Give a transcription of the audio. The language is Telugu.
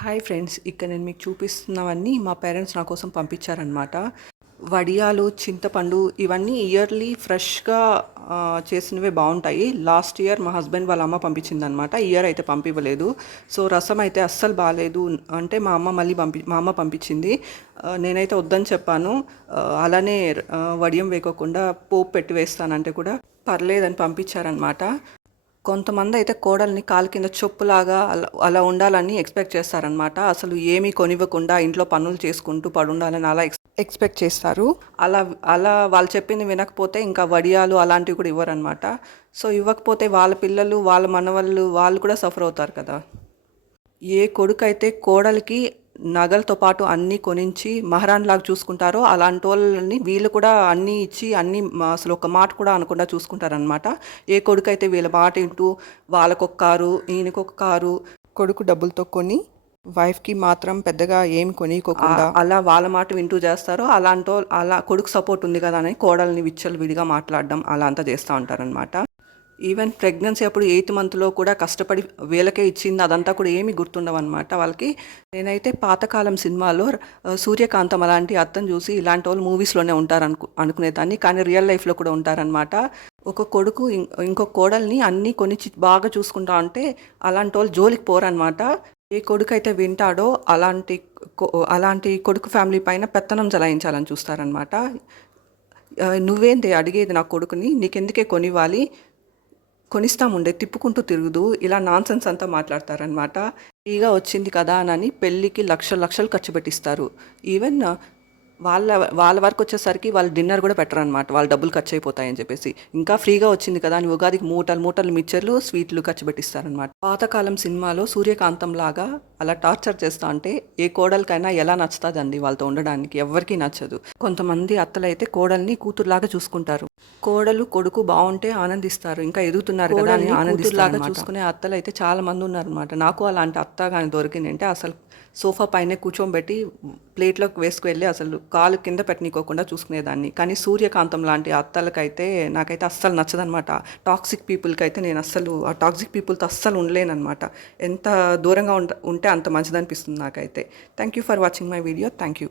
హాయ్ ఫ్రెండ్స్, ఇక్కడ నేను మీకు చూపిస్తున్నవన్నీ మా పేరెంట్స్ నా కోసం పంపించారనమాట. వడియాలు, చింతపండు ఇవన్నీ ఇయర్లీ ఫ్రెష్గా చేసినవే బాగుంటాయి. లాస్ట్ ఇయర్ మా హస్బెండ్ వాళ్ళ అమ్మ పంపించిందనమాట. ఈ ఇయర్ అయితే పంపివ్వలేదు. సో రసం అయితే అస్సలు బాగాలేదు అంటే మా అమ్మ పంపించింది. నేనైతే వద్దని చెప్పాను. అలానే వడియం వేయకోకుండా పోపు పెట్టి వేస్తానంటే కూడా పర్లేదని పంపించారనమాట. కొంతమంది అయితే కోడల్ని కాలు కింద చొప్పులాగా అలా ఉండాలని ఎక్స్పెక్ట్ చేస్తారనమాట. అసలు ఏమీ కొనివ్వకుండా ఇంట్లో పనులు చేసుకుంటూ పడుండాలని అలా ఎక్స్పెక్ట్ చేస్తారు. అలా అలా వాళ్ళు చెప్పింది వినకపోతే ఇంకా వడియాలు అలాంటివి కూడా ఇవ్వరనమాట. సో ఇవ్వకపోతే వాళ్ళ పిల్లలు, వాళ్ళ మనవళ్ళు వాళ్ళు కూడా సఫర్ అవుతారు కదా. ఏ కొడుకైతే కోడలికి నగలతో పాటు అన్నీ కొనించి మహారాణిలాగా చూసుకుంటారో అలాంటి వాళ్ళని వీళ్ళు కూడా అన్నీ ఇచ్చి అసలు ఒక మాట కూడా అనకుండా చూసుకుంటారనమాట. ఏ కొడుకైతే వీళ్ళ మాట వింటూ వాళ్ళకొక కారు, ఈయనకొక కారు, కొడుకు డబ్బులతో కొని వైఫ్కి మాత్రం పెద్దగా ఏమి కొనికోకుండా అలా వాళ్ళ మాట వింటూ చేస్తారో అలా కొడుకు సపోర్ట్ ఉంది కదా అని కోడల్ని విచ్చలు విడిగా మాట్లాడడం అలా అంతా చేస్తూ ఉంటారనమాట. ఈవెన్ ప్రెగ్నెన్సీ అప్పుడు 8th మంత్లో కూడా కష్టపడి వీళ్ళకే ఇచ్చింది అదంతా కూడా ఏమీ గుర్తుండవన్నమాట వాళ్ళకి. నేనైతే పాతకాలం సినిమాలో సూర్యకాంతం అలాంటి అత్తను చూసి ఇలాంటి వాళ్ళు మూవీస్లోనే అనుకునేదాన్ని, కానీ రియల్ లైఫ్లో కూడా ఉంటారనమాట. ఒక కొడుకు ఇంకొక కోడల్ని అన్నీ కొనిచ్చి బాగా చూసుకుంటా అంటే అలాంటి వాళ్ళు జోలికి పోరనమాట. ఏ కొడుకు అయితే వింటాడో అలాంటి కొడుకు ఫ్యామిలీ పైన పెత్తనం జలాయించాలని చూస్తారనమాట. నువ్వేంటి అడిగేది నా కొడుకుని, నీకెందుకే కొనివ్వాలి, కొనిస్తాముండే తిప్పుకుంటూ తిరుగుదు, ఇలా నాన్సెన్స్ అంతా మాట్లాడతారనమాట. ఫ్రీగా వచ్చింది కదా అని పెళ్ళికి లక్షలు ఖర్చు పెట్టిస్తారు. ఈవెన్ వాళ్ళ వాళ్ళ వరకు వచ్చేసరికి వాళ్ళు డిన్నర్ కూడా పెట్టరు అనమాట, వాళ్ళ డబ్బులు ఖర్చు అయిపోతాయని చెప్పేసి. ఇంకా ఫ్రీగా వచ్చింది కదా అని ఉగాదికి మూటలు మిక్చర్లు, స్వీట్లు ఖర్చు పెట్టిస్తారనమాట. పాతకాలం సినిమాలో సూర్యకాంతం లాగా అలా టార్చర్ చేస్తా అంటే ఏ కోడలికైనా ఎలా నచ్చుతుందండి వాళ్ళతో ఉండడానికి? ఎవరికీ నచ్చదు. కొంతమంది అత్తలైతే కోడల్ని కూతురులాగా చూసుకుంటారు. కోడలు కొడుకు బాగుంటే ఆనందిస్తారు, ఇంకా ఎదుగుతున్నారు కదా అని ఆనందిస్తులాగా చూసుకునే అత్తలు అయితే చాలా మంది ఉన్నారనమాట. నాకు అలాంటి అత్త కానీ దొరికిందంటే అసలు సోఫా పైనే కూర్చోబెట్టి ప్లేట్లోకి వేసుకువెళ్ళి అసలు కాలు కింద పెట్టనీకోకుండా చూసుకునేదాన్ని. కానీ సూర్యకాంతం లాంటి అత్తలకైతే నాకైతే అస్సలు నచ్చదనమాట. టాక్సిక్ పీపుల్కి అయితే నేను అస్సలు ఆ టాక్సిక్ పీపుల్తో అస్సలు ఉండలేనమాట. ఎంత దూరంగా ఉంటే అంత మంచిదనిపిస్తుంది నాకైతే. Thank you for watching my video. Thank you.